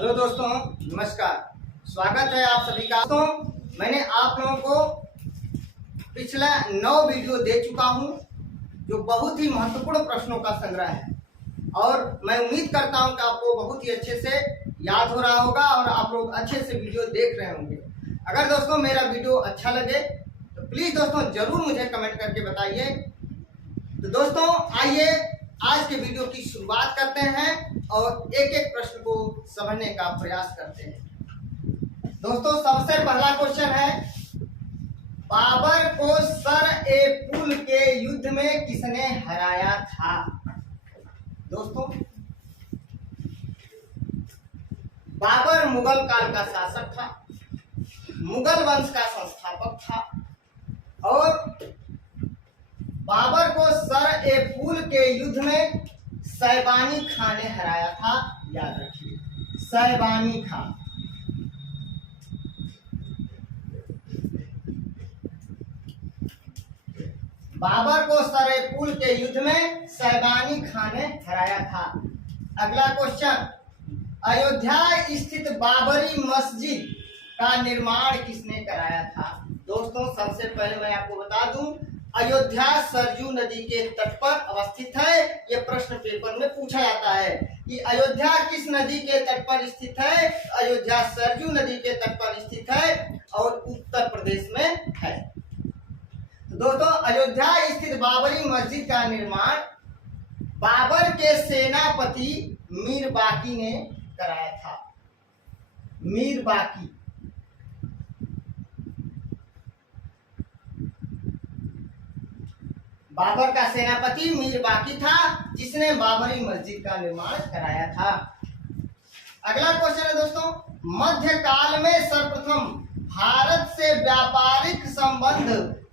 Hello दोस्तों, नमस्कार। स्वागत है आप सभी का। दोस्तों, मैंने आप लोगों को पिछला 9 वीडियो दे चुका हूं जो बहुत ही महत्वपूर्ण प्रश्नों का संग्रह है और मैं उम्मीद करता हूं कि आपको बहुत ही अच्छे से याद हो रहा होगा और आप लोग अच्छे से वीडियो देख रहे होंगे। अगर दोस्तों मेरा वीडियो अच्छा लगे तो प्लीज दोस्तों जरूर मुझे कमेंट करके बताइए। तो दोस्तों आइए आज के वीडियो की शुरुआत करते हैं और एक एक प्रश्न को समझने का प्रयास करते हैं। दोस्तों सबसे पहला क्वेश्चन है, बाबर को सर-ए-पुल के युद्ध में किसने हराया था? दोस्तों बाबर मुगल काल का शासक था, मुगल वंश का संस्थापक था और बाबर को सर-ए-पुल के युद्ध में सैबानी खां ने हराया था। याद रखिए, सैबानी खां। बाबर को सर-ए-पुल के युद्ध में सैबानी खां ने हराया था। अगला क्वेश्चन, अयोध्या स्थित बाबरी मस्जिद का निर्माण किसने कराया था? दोस्तों सबसे पहले मैं आपको बता दूं, अयोध्या सरजू नदी के तट पर अवस्थित है। यह प्रश्न पेपर में पूछा जाता है कि अयोध्या किस नदी के तट पर स्थित है। अयोध्या सरजू नदी के तट पर स्थित है और उत्तर प्रदेश में है। तो दोस्तों अयोध्या स्थित बाबरी मस्जिद का निर्माण बाबर के सेनापति मीर बाकी ने कराया था। मीर बाकी। बाबर का सेनापति मीर बाकी था जिसने बाबरी मस्जिद का निर्माण कराया था। अगला क्वेश्चन है दोस्तों, मध्यकाल में सर्वप्रथम भारत से व्यापारिक संबंध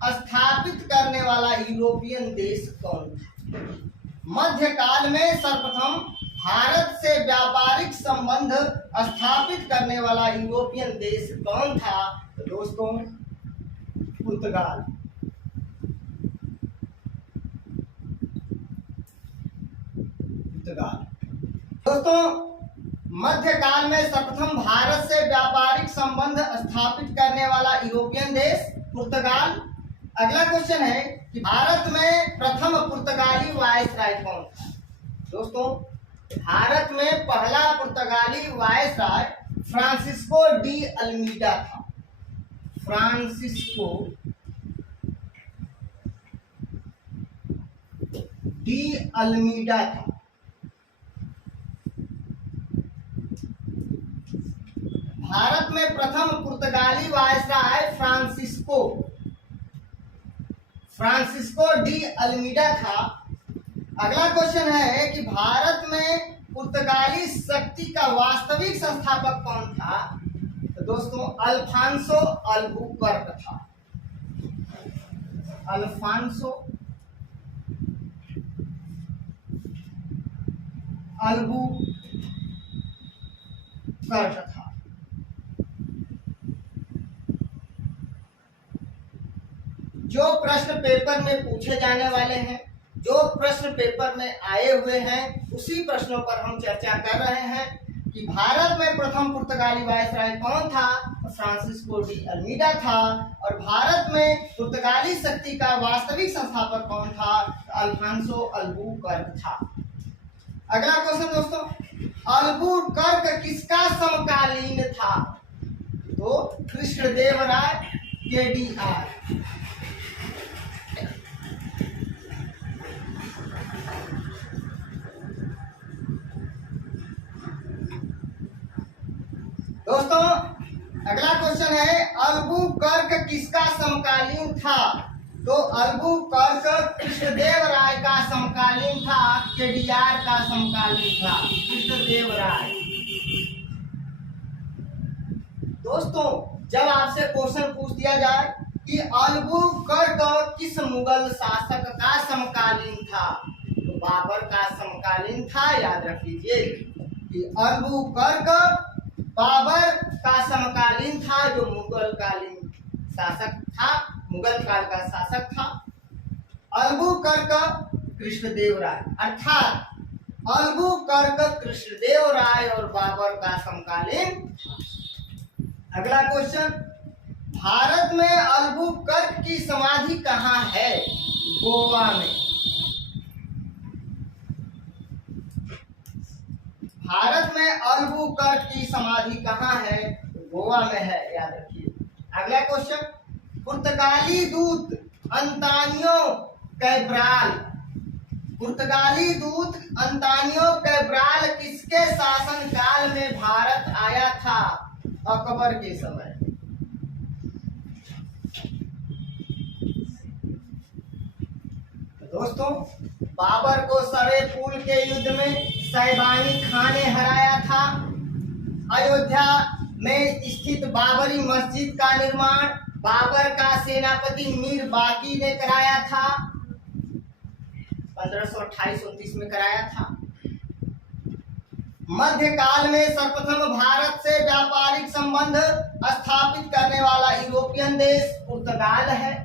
स्थापित करने वाला यूरोपियन देश कौन था? मध्यकाल में सर्वप्रथम भारत से व्यापारिक संबंध स्थापित करने वाला यूरोपियन देश कौन था? तो दोस्तों पुर्तगाल। दोस्तों मध्यकाल में सर्वप्रथम भारत से व्यापारिक संबंध स्थापित करने वाला यूरोपियन देश पुर्तगाल। अगला क्वेश्चन है कि भारत में प्रथम पुर्तगाली वायसराय कौन था? दोस्तों भारत में पहला पुर्तगाली वायसराय फ्रांसिस्को डी अल्मीडा था। फ्रांसिस्को डी अल्मीडा था। भारत में प्रथम पुर्तगाली वायसराय फ्रांसिस्को डी अल्मीडा था। अगला क्वेश्चन है कि भारत में पुर्तगाली शक्ति का वास्तविक संस्थापक कौन था? तो दोस्तों अल्फांसो अल्बुकर्क था। अल्फांसो अल्बुकर्क था। जो प्रश्न पेपर में पूछे जाने वाले हैं, जो प्रश्न पेपर में आए हुए हैं, उसी प्रश्नों पर हम चर्चा कर रहे हैं कि भारत में प्रथम पुर्तगाली वायसराय कौन था? फ्रांसिस्को डी अल्मीडा था। और भारत में पुर्तगाली शक्ति का वास्तविक संस्थापक कौन था? अल्फांसो अल्बुकर्क था। अगला क्वेश्चन दोस्तों, अल्बुकर्क किसका समकालीन था? तो कृष्णदेवराय केडीआर। दोस्तों अगला क्वेश्चन है, अल्बुकर्क किसका समकालीन था? तो अल्बुकर्क कृष्णदेवराय का समकालीन था, केडीआर का समकालीन था। कृष्णदेवराय। दोस्तों जब आपसे क्वेश्चन पूछ दिया जाए कि अल्बुकर्क किस मुगल शासक का समकालीन था, तो बाबर का समकालीन था। याद रख लीजिए कि अल्बुकर्क बाबर का समकालीन था, जो मुगल कालीन शासक था, मुगल काल का शासक था। अल्बुकर्क कृष्णदेवराय, अर्थात अल्बुकर्क कृष्णदेव राय और बाबर का समकालीन। अगला क्वेश्चन, भारत में अल्बुकर्क की समाधि कहाँ है? गोवा में। भारत में अल्बुकर्क की समाधि कहाँ है? गोवा में है, याद रखिए। अगला क्वेश्चन, पुर्तगाली दूत अंतानियो कैब्राल, पुर्तगाली दूत अंतानियो कैब्राल किसके शासनकाल में भारत आया था? अकबर के समय। दोस्तों, बाबर को सरे पुल के युद्ध में साइबानी खान ने हराया था। अयोध्या में स्थित बाबरी मस्जिद का निर्माण बाबर का सेनापति मीर बाकी ने कराया था। 1528-29 में कराया था। मध्यकाल में सर्वप्रथम भारत से व्यापारिक संबंध स्थापित करने वाला यूरोपियन देश पुर्तगाल है।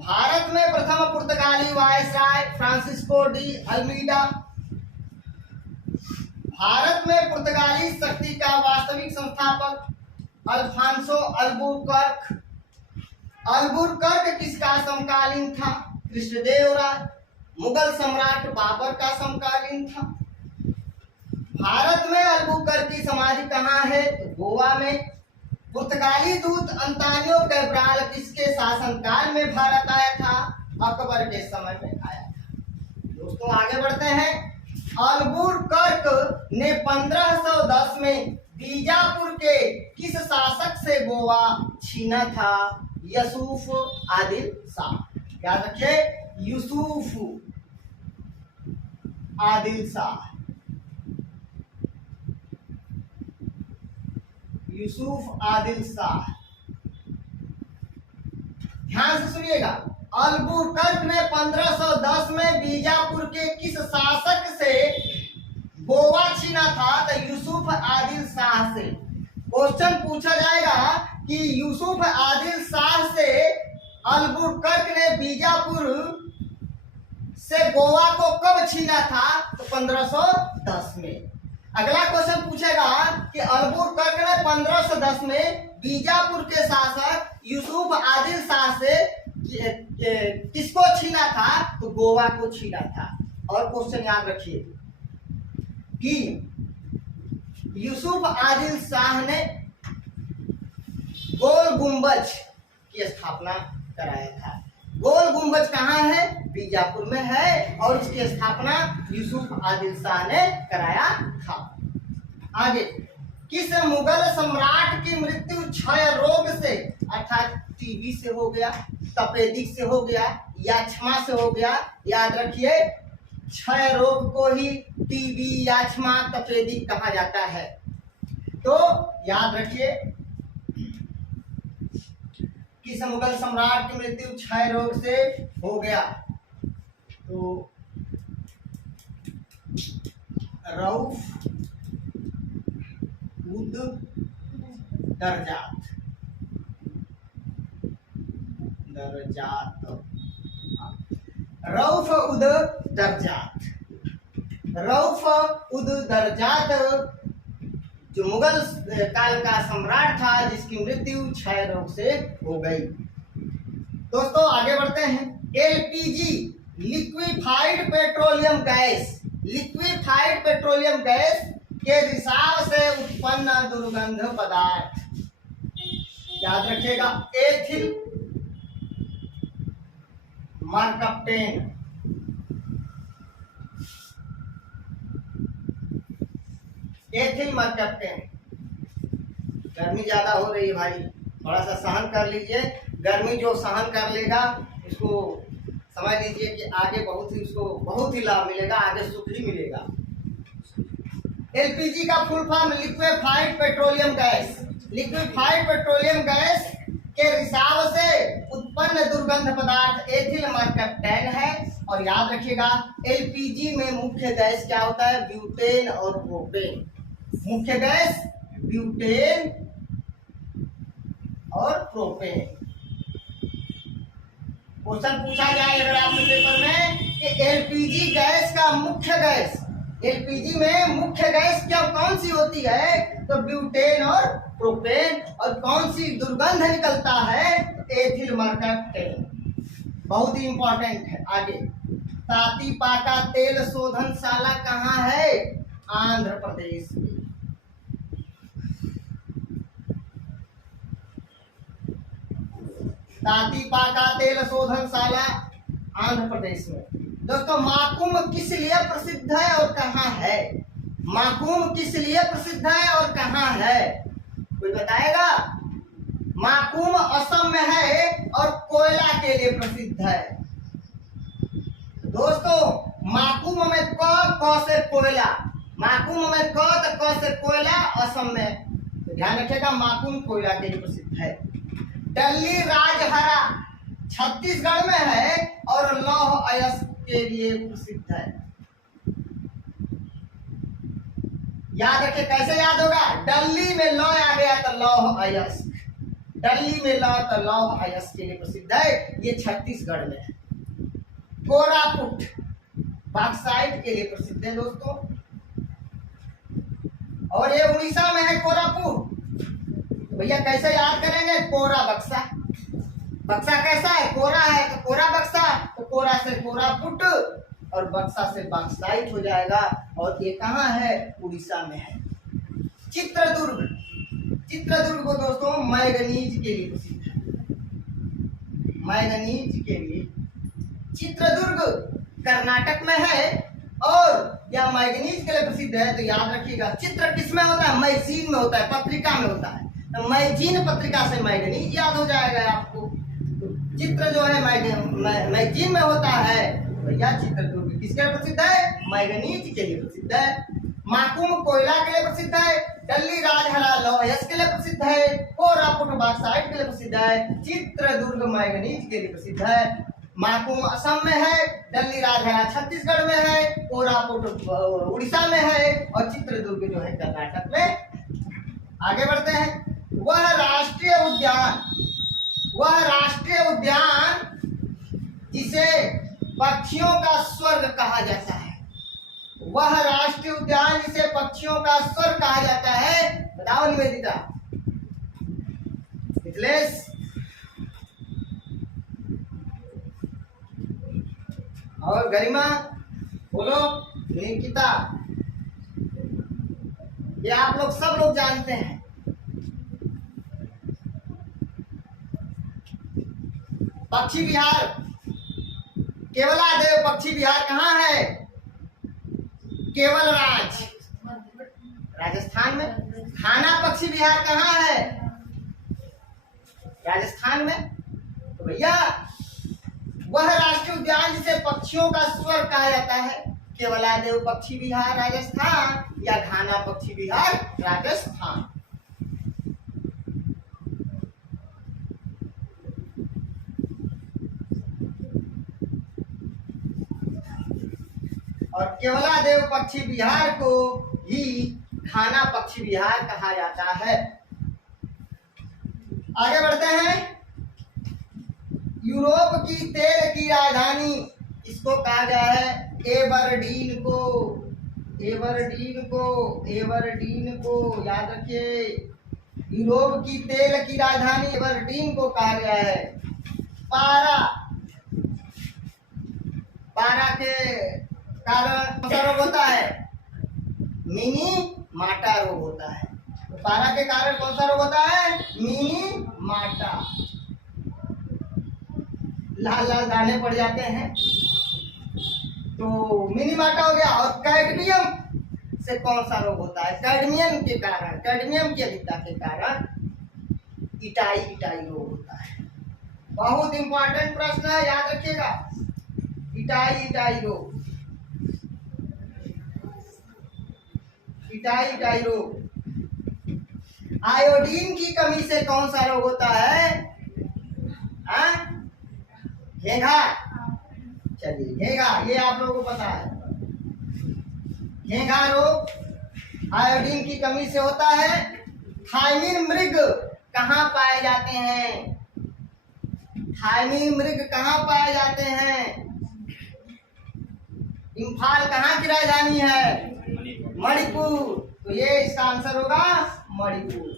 भारत में प्रथम पुर्तगाली viceroy Francisco de Almeida. Bharat में पुर्तगाली शक्ति का वास्तविक संस्थापक अल्फांसो अल्बुकर्क। अल्बुकर्क किसका समकालीन था? कृष्णदेव राय। मुगल सम्राट बाबर का समकालीन था। भारत में अल्बुकर्क की समाधि कहाँ है? तो गोवा में। पुर्तगाली दूत अंतानियो कैब्राल किसके शासनकाल में भारत आया था? अकबर के समय में आया था। दोस्तों, आगे बढ़ते हैं। अल्बुकर्क ने 1510 में बीजापुर के किस शासक से गोवा छीना था? यूसुफ आदिल शाह। याद रखिए, यूसुफ आदिल शाह। यूसुफ आदिल शाह। ध्यान से सुनिएगा। अल्बुकर्क ने 1510 में बीजापुर के किस शासक से गोवा छीना था? तो यूसुफ आदिल शाह से। क्वेश्चन पूछा जाएगा कि यूसुफ आदिल शाह से अल्बुकर्क ने बीजापुर से गोवा को कब छीना था? तो 1510 में। अगला क्वेश्चन पूछेगा कि अल्बुकर्क ने 1510 में बीजापुर के शासक यूसुफ आदिल शाह से किसको छीना था? तो गोवा को छीना था। और क्वेश्चन याद रखिए कि यूसुफ आदिल शाह ने गोल गुंबज की स्थापना कराया था। गोल गुंबज कहाँ है? बीजापुर में है और इसकी स्थापना यूसुफ आदिल शाह ने कराया था। आगे, किस मुगल सम्राट की मृत्यु क्षय रोग से अर्थात टीबी से हो गया, तपेदिक से हो गया या क्षमा से हो गया? याद रखिए, क्षय रोग को ही टीबी या क्षमा तपेदिक कहा जाता है। तो याद रखिए, किस मुगल सम्राट की मृत्यु क्षय रोग से हो गया? तो रऊफ उद दरजात। रऊफ उद दरजात। रऊफ उद दरजात जो मुगल काल का सम्राट था, जिसकी मृत्यु क्षय रोग से हो गई। दोस्तों, आगे बढ़ते हैं। LPG liquefied petroleum gas, liquefied petroleum gas के रिसाव से उत्पन्न दुर्गंध पदार्थ। याद रखिएगा, एथिल मरकप्टेन। Ethyl mercaptan. गर्मी ज्यादा हो रही है भाई, थोड़ा सा सहन कर लीजिए। गर्मी जो सहन कर लेगा उसको समझ लीजिए कि आगे बहुत ही लाभ मिलेगा, आगे सुख ही मिलेगा। एलपीजी का full form liquefied petroleum gas. Liquefied petroleum gas के रिसाव से उत्पन्न दुर्गंध पदार्थ एथिल मरकप्टेन है। और याद रखिएगा, एलपीजी में मुख्य गैस क्या होता है? ब्यूटेन और प्रोपेन। मुख्य गैस ब्यूटेन और प्रोपेन। क्वेश्चन पूछा जाए अगर आपके पेपर में कि एलपीजी गैस का मुख्य गैस, एलपीजी में मुख्य गैस क्या कौन सी होती है, तो ब्यूटेन और प्रोपेन, और कौन सी दुर्गंध निकलता है, एथिल मरकटेन। बहुत ही इंपॉर्टेंट है। आगे, तातीपाका तेल शोधनशाला कहाँ है, आंध्र प्रदेश में। तातीपाका तेल शोधनशाला आंध्र प्रदेश में। दोस्तों, माकुम किस लिए प्रसिद्ध है और कहाँ है, माकुम किस लिए प्रसिद्ध है और कहाँ है, कोई बताएगा। माकुम असम में है और कोयला के लिए प्रसिद्ध है। दोस्तों, माकुम में क से कोयला, माकुम में क से कोयला, असम में, तो ध्यान रखिएगा माकुम कोयला के लिए प्रसिद्ध है। डल्ली राजहरा छत्तीसगढ़ में है और लौह अयस्क के लिए प्रसिद्ध है। याद रखिए, कैसे याद होगा, डल्ली में लौ आ गया तो लौह अयस्क, डल्ली में लौ तो लौह अयस्क के लिए प्रसिद्ध है, ये छत्तीसगढ़ में है। कोरापुट बॉक्साइट के लिए प्रसिद्ध है दोस्तों, और ये उड़ीसा में है कोरापुट। भैया कैसे याद करेंगे, कोरा बक्सा, बक्सा कैसा है, कोरा है तो कोरा बक्सा, तो कोरा से कोरापुट और बक्सा से बॉक्साइट हो जाएगा, और ये कहाँ है, उड़ीसा में है। चित्रदुर्ग, चित्रदुर्ग को दोस्तों मैंगनीज के लिए प्रसिद्ध है, मैंगनीज के लिए। चित्रदुर्ग कर्नाटक में है और यह मैंगनीज के लिए प्रसिद्ध है। तो याद रखिएगा, चित्र किसमें होता है, मैगजीन में होता है, पत्रिका में होता है, तो मैगजीन पत्रिका से मैंगनीज याद हो जाएगा आपको। तो चित्र जो है मैगजीन में होता है, तो यह चित्रदुर्ग किसके लिए प्रसिद्ध है, मैंगनीज के लिए प्रसिद्ध है। माकुम कोयला के लिए प्रसिद्ध है, डल्ली राजहरा लौह अयस्क के लिए प्रसिद्ध है, कोरापुट बॉक्साइट के लिए प्रसिद्ध है, चित्रदुर्ग मैंगनीज के लिए प्रसिद्ध है। माकुम असम में है, डल्ली राजहरा छत्तीसगढ़ में है, कोरापुट उड़ीसा में है, और चित्रदुर्ग जो है कर्नाटक में। आगे बढ़ते हैं। वह राष्ट्रीय उद्यान, वह राष्ट्रीय उद्यान जिसे पक्षियों का स्वर्ग कहा जाता है, वह राष्ट्रीय उद्यान जिसे पक्षियों का स्वर्ग कहा जाता है, बताओ निवेदिता, मिथिलेश, और गरिमा, बोलो, निकिता, ये आप लोग सब लोग जानते हैं। पक्षी विहार, केवलादेव पक्षी विहार कहाँ है, केवल राज राजस्थान में। खाना पक्षी विहार कहाँ है, राजस्थान में। तो भैया वह राष्ट्रीय उद्यान जिसे पक्षियों का स्वर्ग कहा जाता है, केवलादेव पक्षी विहार राजस्थान, या घाना पक्षी विहार राजस्थान। और केवलादेव पक्षी विहार को ही घाना पक्षी विहार कहा जाता है। आगे बढ़ते हैं। यूरोप की तेल की राजधानी इसको कहा गया है एबरडीन को, एबरडीन को, एबरडीन को याद रखिए। यूरोप की तेल की राजधानी एबरडीन को कहा गया है। पारा, पारा के कारण कौन सा रोग होता है, मिनी माटा रोग होता है। तो पारा के कारण कौन सा रोग होता है, मिनी माटा, लाल लाल दाने पड़ जाते हैं, तो मिनी माटा हो गया। और कैडमियम से कौन सा रोग होता है, कैडमियम के कारण, कैडमियम की अधिकता के कारण इटाई इटाई रोग होता है। बहुत इंपॉर्टेंट प्रश्न है, याद रखिएगा, इटाई इटाई रोग, इटाई इटाई रोग। आयोडीन की कमी से कौन सा रोग होता है, घेंघा। चलिए घेंघा, ये आप लोगों को पता है, घेंघा रोग आयोडीन की कमी से होता है। थाइमिन मृग कहाँ पाए जाते हैं, थाईमीन मृग कहाँ पाए जाते हैं? इम्फाल कहाँ की राजधानी है? मणिपुर। तो ये इसका आंसर होगा मणिपुर।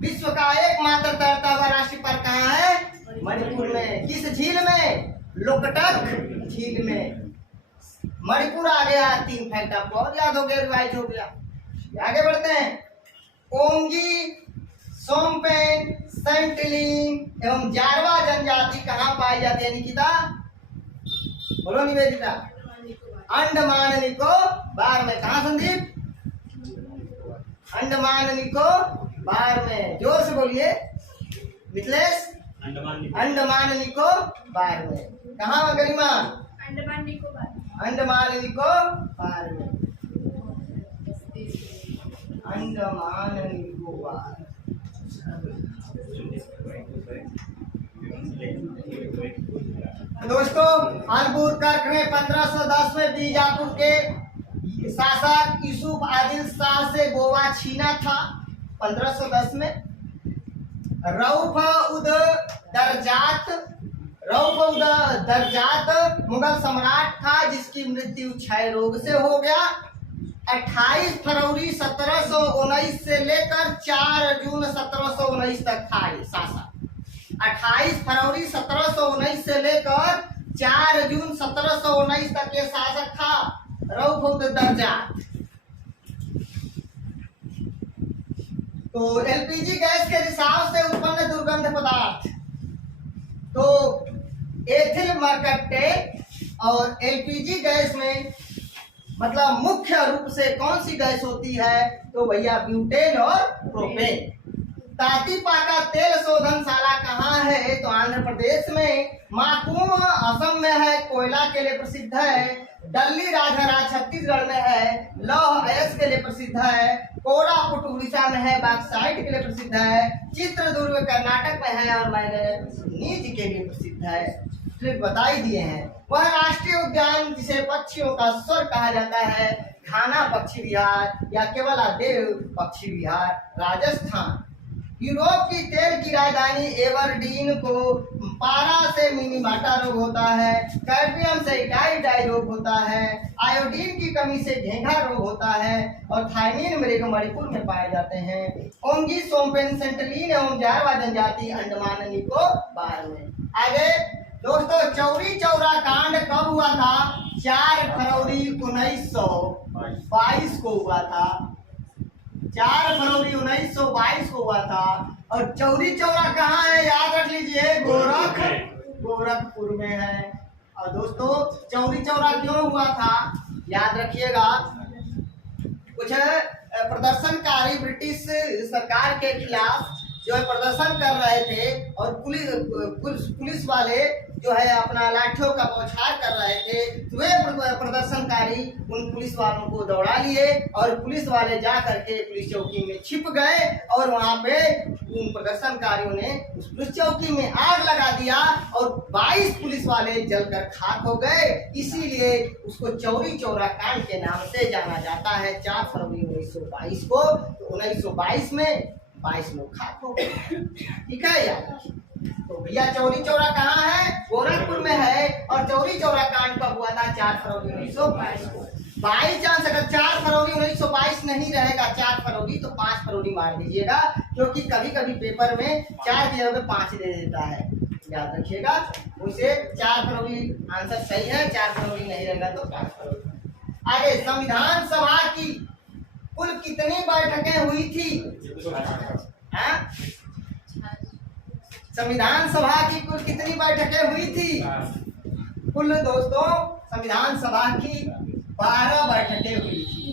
विश्व का एकमात्र तैरता हुआ राष्ट्रीय पार्क कहाँ है? मणिपुर में। किस झील में? लोकटक झील में। मणिपुर आ गया। 3 फैक्ट आपको और याद हो गया, रिवाइज हो गया। आगे बढ़ते हैं। ओंगी, सोमपेन, सेंटलिंग एवं जारवा जनजाति कहाँ पाई जाती है निकिता? बोलो निवेदिता। अंडमान निकोबार में। कहाँ संदीप? अंडमान निकोबार में। जोर से बोलिए मिथिलेश। अंडमान निकोबार में। कहाँ गरिमा? अंडमान निकोबार में। अंडमान निकोबार। दोस्तों अल्बुकर्क ने 1510 में बीजापुर के शासक यूसुफ आदिल शाह से गोवा छीना था। 1510 में रऊफ उद दरजात मुगल सम्राट था जिसकी मृत्यु क्षय रोग से हो गया। 28 फरवरी 1719 से लेकर 4 जून 1719 तक था ये शासक। 28 फरवरी 1719 से लेकर 4 जून 1719 तक ये शासक था रऊफ उद दरजात। तो एलपीजी गैस के रिसाव से उत्पन्न दुर्गंध पदार्थ, तो एथिल मरकट्टे और एलपीजी गैस में मतलब मुख्य रूप से कौन सी गैस होती है? तो भैया ब्यूटेन और प्रोपेन। तातीपाका तेल शोधनशाला कहाँ है? तो आंध्र प्रदेश में। माकूम असम में है, कोयला के लिए प्रसिद्ध है। डल्ली राजहरा छत्तीसगढ़ में है, लौह अयस्क के लिए प्रसिद्ध है। कोरापुट उड़ीसा में है, बॉक्साइट के लिए प्रसिद्ध है। चित्रदुर्ग कर्नाटक में है और मैंगनीज के लिए प्रसिद्ध है। ट्रिक बता ही दिए हैं। वह राष्ट्रीय उद्यान जिसे पक्षियों का स्वर्ग कहा जाता है घाना पक्षी विहार या केवलादेव पक्षी विहार, राजस्थान। यूरोप की तेल की राजधानी एबरडीन को पारा से मिनीमाटा रोग होता है। कैडमियम से डाई रोग होता है। आयोडीन की कमी से घेंघा रोग होता है और थाईमीन मृग मणिपुर में पाए जाते हैं। ओंगी, सोमपेन, सेंटलिन एवं जारवा जनजाति अंडमान निकोबार में। आगे दोस्तों चौरी चौरा कांड कब हुआ था? 4 फरवरी 1922 को हुआ था। 4 फरवरी 1922 को हुआ था। और चौरी चौरा कहाँ है? याद रख लीजिए, गोरखपुर में है। और दोस्तों चौरी चौरा क्यों हुआ था याद रखिएगा। कुछ प्रदर्शनकारी ब्रिटिश सरकार के खिलाफ जो है प्रदर्शन कर रहे थे और पुलिस वाले जो है अपना लाठियों का बौछार कर रहे थे। तो वे प्रदर्शनकारी उन पुलिस वालों को दौड़ा लिए और पुलिस वाले जा करके पुलिस चौकी में छिप गए और वहां पे उन प्रदर्शनकारियों ने उस पुलिस चौकी में आग लगा दिया और 22 पुलिस वाले जलकर खाक हो गए। इसीलिए उसको चौरी चौरा कांड के नाम से जाना जाता है। 4 फरवरी 1922 को। तो 1922 में 22 लोग खाक हो गए। ठीक है यार। तो भैया चौरी चौरा कहाँ है? गोरखपुर में है। और चौरी चौरा कांड कब हुआ था? 4 फरवरी 1922 को। बाई चांस अगर 4 फरवरी 1922 नहीं रहेगा 4 फरवरी तो 5 फरवरी मार दीजिएगा, क्योंकि कभी कभी पेपर में 4 की जगह 5 दे देता है। याद रखिएगा। उसे 4 फरवरी आंसर सही है। 4 फरवरी नहीं रहेगा तो 5 फरवरी। आगे संविधान सभा की कुल कितनी बैठकें हुई थी? संविधान सभा की कुल कितनी बैठकें हुई थी? कुल दोस्तों संविधान सभा की 12 बैठकें हुई थी।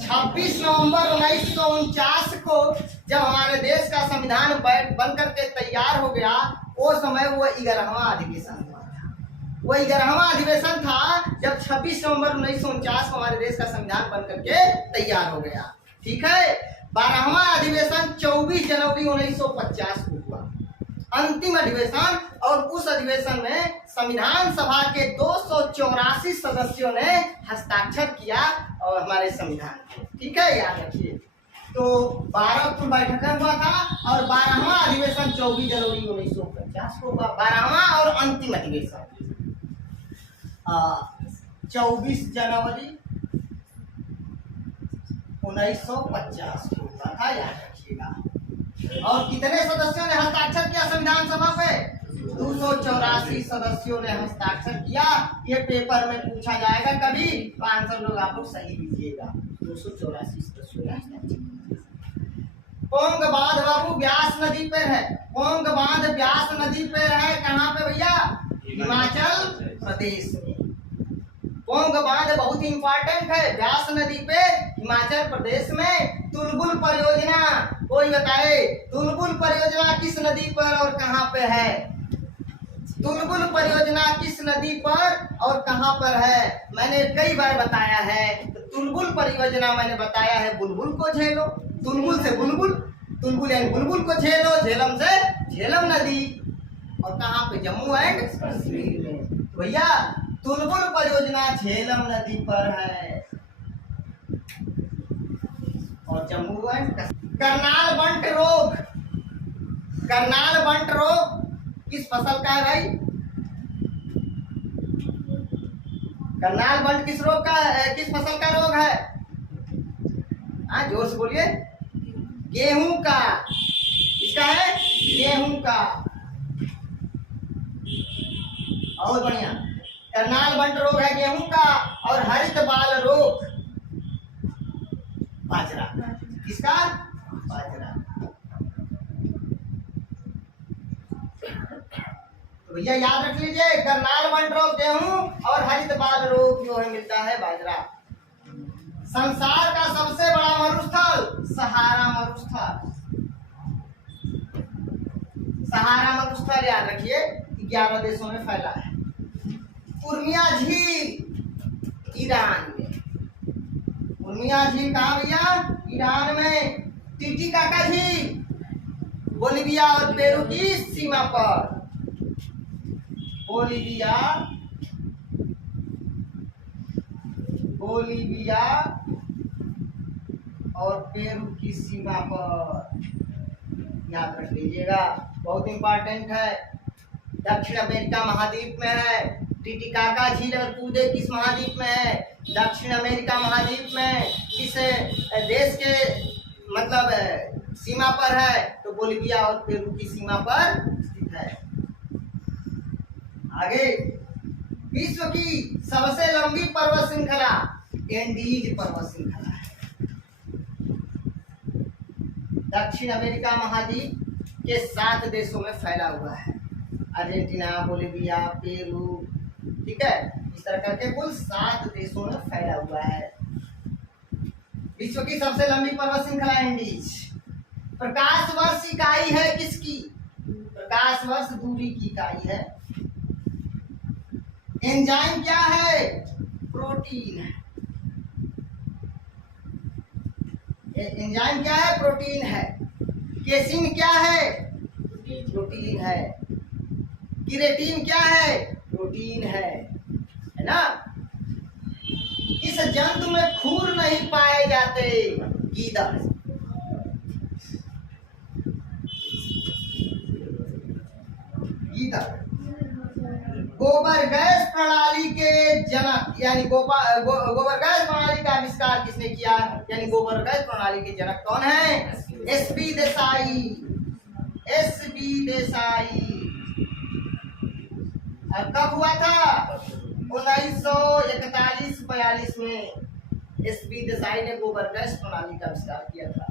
26 नवंबर 1949 को जब हमारे देश का संविधान बन करके तैयार हो गया, वो समय वो 11वां अधिवेशन हुआ था। वो 11वां अधिवेशन था जब 26 नवंबर 1949 को हमारे देश का संविधान बन करके तैयार हो गया। ठीक है। 12वां अधिवेशन 24 जनवरी 1950 को हुआ, अंतिम अधिवेशन। और उस अधिवेशन में संविधान सभा के 284 सदस्यों ने हस्ताक्षर किया और हमारे संविधान को। ठीक है, याद रखिए। तो 12 तो बैठक हुआ था और 12वां अधिवेशन 24 जनवरी 1950 को हुआ। 12वां और अंतिम अधिवेशन 24 जनवरी 1950 को हुआ था, याद रखिएगा। और कितने सदस्यों ने हस्ताक्षर किया संविधान सभा पे? 284 सदस्यों ने हस्ताक्षर किया। ये पेपर में पूछा जाएगा कभी, तो आंसर लोग आप लोग सही लीजिएगा। 284 सदस्यों ने हस्ताक्षर किया। पोंग बांध बाबू ब्यास नदी पर है। पोंग बांध ब्यास नदी पर है, कहाँ पे भैया? हिमाचल प्रदेश में। पोंग बांध बहुत इंपॉर्टेंट है, ब्यास नदी पे हिमाचल प्रदेश में। तुलबुल परियोजना कोई बताए, तुलबुल परियोजना किस नदी पर और कहां पे है? तुलबुल परियोजना किस नदी पर और कहां पर है? मैंने कई बार बताया है। तो तुलबुल परियोजना मैंने बताया है, बुलबुल को झेलो, तुलबुल से बुलबुल, तुलबुल यानी बुलबुल को झेलो, झेलम से झेलम नदी। और कहां पे? जम्मू एंड कश्मीर में। भैया तुलबुल परियोजना झेलम नदी पर है और जम्मू एंड कश्मीर। करनाल बंट रोग, करनाल बंट रोग किस फसल का है भाई? करनाल बंट किस रोग का है? किस फसल का रोग है? हाँ जोर से बोलिए। गेहूं का। किसका है? गेहूं का। और बढ़िया, करनाल बंट रोग है गेहूं का। और हरित बाल रोग बाजरा। किसका? बाजरा। तो भैया याद रख लीजिए, करनाल बंट रोग गेहूं और हरित बाल रोग जो है मिलता है बाजरा। संसार का सबसे बड़ा मरुस्थल सहारा मरुस्थल। सहारा मरुस्थल याद रखिए 11 देशों में फैला है। उर्मिया झील ईरान में। उर्मिया झील कहाँ भैया? ईरान में। टीटीकाका झील बोलिविया और पेरू की सीमा पर। बोलिविया और पेरू की सीमा पर, याद रख लीजिएगा, बहुत इंपॉर्टेंट है। दक्षिण अमेरिका महाद्वीप में है। टीटीकाका झील और कूदे किस महाद्वीप में है? दक्षिण अमेरिका महाद्वीप में। किस देश के मतलब सीमा पर है? तो बोलिविया और पेरू की सीमा पर स्थित है। आगे, विश्व की सबसे लंबी पर्वत श्रृंखला एंडीज पर्वत श्रृंखला है। दक्षिण अमेरिका महाद्वीप के 7 देशों में फैला हुआ है। अर्जेंटीना, बोलिविया, पेरू, ठीक है, इस तरह करके कुल 7 देशों में फैला हुआ है। विश्व की सबसे लंबी पर्वत श्रृंखला एंडीज। प्रकाश वर्ष इकाई है किसकी? प्रकाश वर्ष दूरी की इकाई है। एंजाइम क्या है? प्रोटीन है। एंजाइम क्या है? प्रोटीन है। केसिन क्या है? प्रोटीन है। किरेटिन क्या है? प्रोटीन है ना। इस जंतु में खूर नहीं पाए जाते। गीदड़। गीदड़। गोबर गैस प्रणाली के जनक यानी गोबर गैस प्रणाली का आविष्कार किसने किया? यानी गोबर गैस प्रणाली के जनक कौन है? एसबी देसाई। एसबी देसाई। और कब हुआ था? 1941-42 में एसबी देसाई ने गोबर गैस प्रणाली का आविष्कार किया था।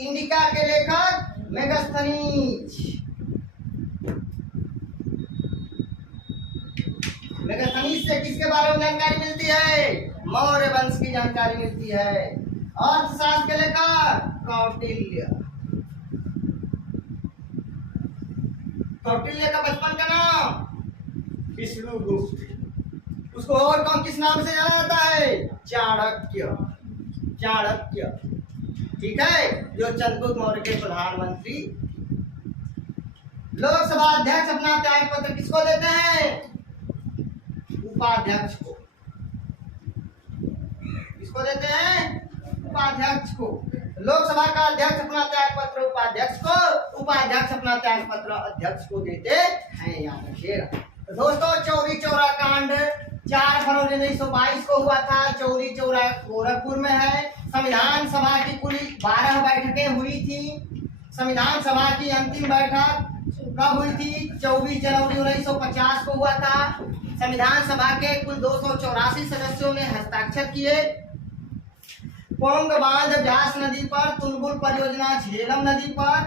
इंडिका के लेखक मेगास्थनीज। मेगास्थनीज से किसके बारे में जानकारी मिलती है? मौर्य वंश की जानकारी मिलती है। अर्थशास्त्र के लेखक कौटिल्य। कौटिल्य का बचपन का नाम विष्णुगुप्त। उसको और कौन किस नाम से जाना जाता है? चाणक्य। चाणक्य, ठीक है, जो चंद्रगुप्त मौर्य के प्रधानमंत्री। लोकसभा अध्यक्ष अपना त्याग पत्र किसको देते हैं? उपाध्यक्ष को। किसको देते हैं? उपाध्यक्ष को। लोकसभा का अध्यक्ष अपना त्याग पत्र उपाध्यक्ष को, उपाध्यक्ष अपना त्याग पत्र अध्यक्ष को देते हैं, याद रखिएगा। तो दोस्तों चौरी चौरा कांड 4 फरवरी 1922 को हुआ था। चौरी चौरा गोरखपुर में है। संविधान सभा की कुल 12 बैठकें हुई थी। संविधान सभा की अंतिम बैठक कब हुई थी? 24 जनवरी 1950 को हुआ था। संविधान सभा के कुल 284 सदस्यों ने हस्ताक्षर किए। पोंग बांध व्यास नदी पर, तुलबुल परियोजना झेलम नदी पर,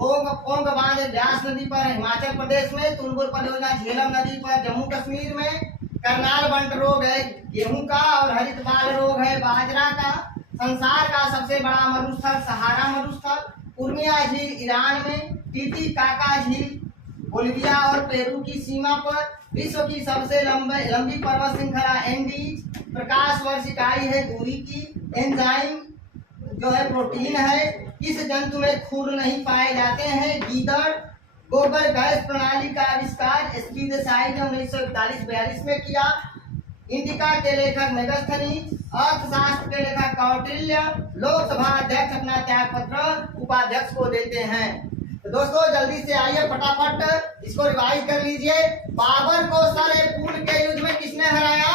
पोंग बांध व्यास नदी पर हिमाचल प्रदेश में, तुलबुल परियोजना झेलम नदी पर जम्मू कश्मीर में। करनाल बंट रोग है गेहूं का और हरित बाल रोग है बाजरा का। संसार का सबसे बड़ा मरुस्थल सहारा मरुस्थल। उर्मिया झील ईरान में। टीटीकाका झील बोलिविया और पेरू की सीमा पर। विश्व की सबसे लंबी पर्वत श्रृंखला एंडीज। प्रकाश वर्ष इकाई है दूरी की। एंजाइम जो है प्रोटीन है। किस जंतु में खुर नहीं पाए जाते हैं? गीदड़। गोबर गैस प्रणाली का आविष्कार एसपी देसाई ने 1941-42 में किया। इंडिका के लेखक मेगास्थनीज। अर्थशास्त्र के लेखक कौटिल्य। लोकसभा अध्यक्ष अपना त्याग पत्र उपाध्यक्ष को देते हैं। तो दोस्तों जल्दी से आइए फटाफट इसको रिवाइज कर लीजिए। बाबर को सर-ए-फूल के युद्ध में किसने हराया?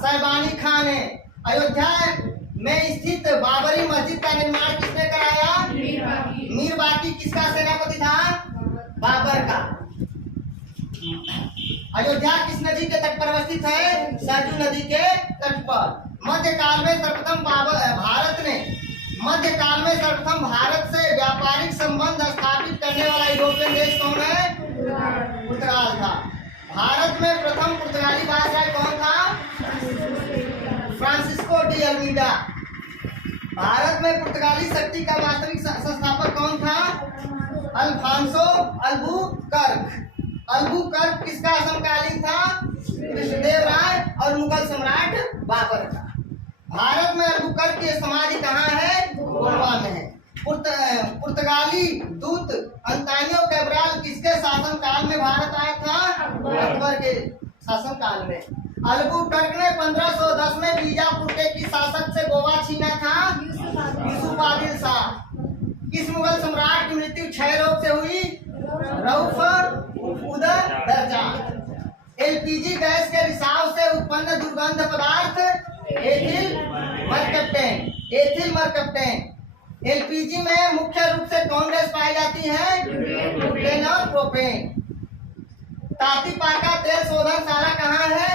शैबानी खान ने। अयोध्या में स्थित बाबरी मस्जिद का निर्माण किसने कराया? मीर बाकी। किसका सेनापति था? बाबर का। अयोध्या किस नदी के तट पर अवस्थित है? सरजू नदी के तट पर। मध्यकाल में सर्वप्रथम भारत से व्यापारिक संबंध स्थापित करने वाला यूरोपियन देश कौन है? पुर्तगाल था। भारत में प्रथम पुर्तगाली बादशाह कौन था? Francisco de Almeida. भारत में पुर्तगाली शक्ति का वास्तविक संस्थापक कौन था? Alphonso Albuquerque. अल्बुकर्क किसका समकालीन था? कृष्णदेव राय और मुगल सम्राट बाबर का। भारत में अल्बुकर्क की समाधि कहाँ है? गोवा में है। पुर्तगाली दूत अंतानियो कैब्राल किसके शासन काल में भारत आया था? अकबर के शासन काल में। अल्बुकर्क ने 1510 में बीजापुर के शासक से गोवा छीना था? यूसुफ आदिल शाह। किस मुगल सम्राट की मृत्यु क्षय रोग से हुई? रऊफ उदर दर्जा। एलपीजी गैस के रिसाव से उत्पन्न दुर्गंध पदार्थ एथिल मरकप्टेन। एलपीजी में मुख्य रूप से कौन गैस पाई जाती है? ब्यूटेन और प्रोपेन। तातीपाका तेल शोधनशाला कहाँ है?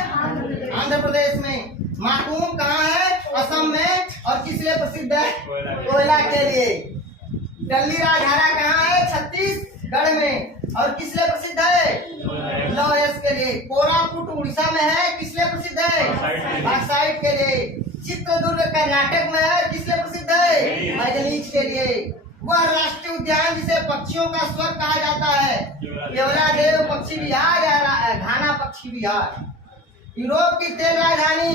आंध्र प्रदेश में। माकूम कहाँ है? असम में। और किस लिए प्रसिद्ध है? कोयला के लिए। डल्ली राजहरा कहाँ है? छत्तीसगढ़ में। और किस लिए प्रसिद्ध है? लौह के लिए। कोरापुट उड़ीसा में है, किस लिए प्रसिद्ध है? बॉक्साइट के लिए। चित्रदुर्ग कर्नाटक में है, किस लिए प्रसिद्ध है? मैग्नीज के लिए। वह राष्ट्रीय उद्यान जिसे पक्षियों का स्वर्ग कहा जाता है? केवलादेव पक्षी विहार या घाना पक्षी विहार। यूरोप की तेल राजधानी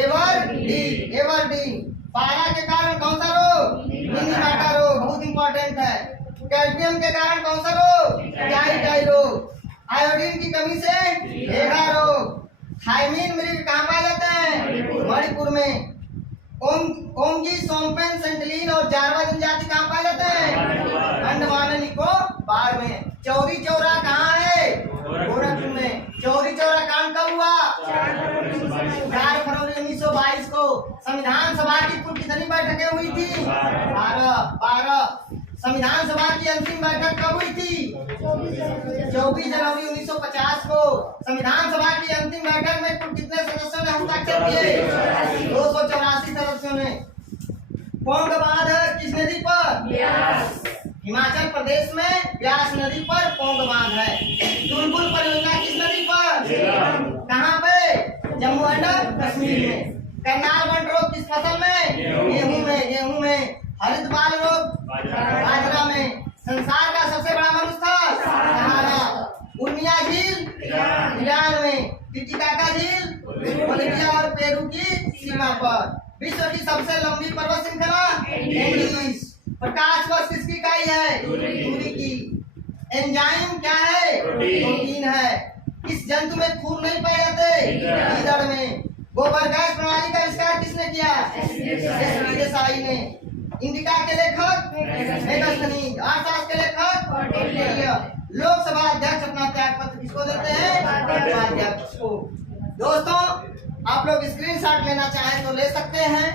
एवरडीन। पारा के कारण कौन सा रोग? मिनीमाटा रोग, बहुत इंपॉर्टेंट है। कैल्शियम के कारण कौन सा रोग? टाई रोग। आयोडीन की कमी से हेगा रोग। थाइमिन मृग कहाँ पाए जाते हैं? मणिपुर में। ओंगी, सोमपेन, सेंटलिन और जारवा जनजाति कहाँ पाए जाते हैं? अंडमान निकोबार में। चौरी चौरा कहाँ है? गोरखपुर में। चौरी चौरा कांड कब हुआ? 4 फरवरी 1922 को। संविधान सभा की कुल कितनी बैठकें हुई थी? 12। संविधान सभा की अंतिम बैठक कब हुई थी? 24 जनवरी 1950 को। संविधान सभा की अंतिम बैठक में कुल कितने सदस्यों ने हस्ताक्षर किए? 284 सदस्यों ने। पोंग बांध किस नदी पर? हिमाचल प्रदेश में व्यास नदी पर पोंग बांध है। तुलबुल परियोजना किस नदी पर? कहाँ पे? जम्मू एंड कश्मीर में। करनाल बंट रोग किस फसल में? गेहूं में। हरित बाल रोग बाजरा में। संसार का सबसे बड़ा मरुस्थल सहारा। उर्मिया झील ईरान में। टीटीकाका झील बोलिविया और पेरू की सीमा पर। विश्व की सबसे लंबी पर्वत श्रृंखला एंडीज। प्रकाश वर्ष किसकी इकाई है? दूरी की। एंजाइम क्या है? प्रोटीन है। किस जंतु में खूर नहीं पाए जाते? गीदड़ में। गोबर गैस प्रणाली का आविष्कार किसने किया? एसपी देसाई ने। इंडिका के लेखक मेगास्थनीज, आरएसएस के लेखक लोकसभा अध्यक्ष अपना त्याग पत्र किसको देते हैं? उपाध्यक्ष को। दोस्तों आप लोग स्क्रीनशॉट लेना चाहें तो ले सकते हैं।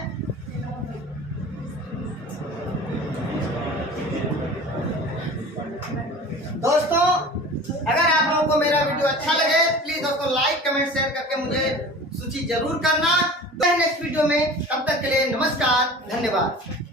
दोस्तों अगर आप लोगों को मेरा वीडियो अच्छा लगे प्लीज दोस्तों लाइक कमेंट शेयर करके मुझे सूची जरूर करना। नेक्स्ट वीडियो में, तब तक के लिए नमस्कार, धन्यवाद।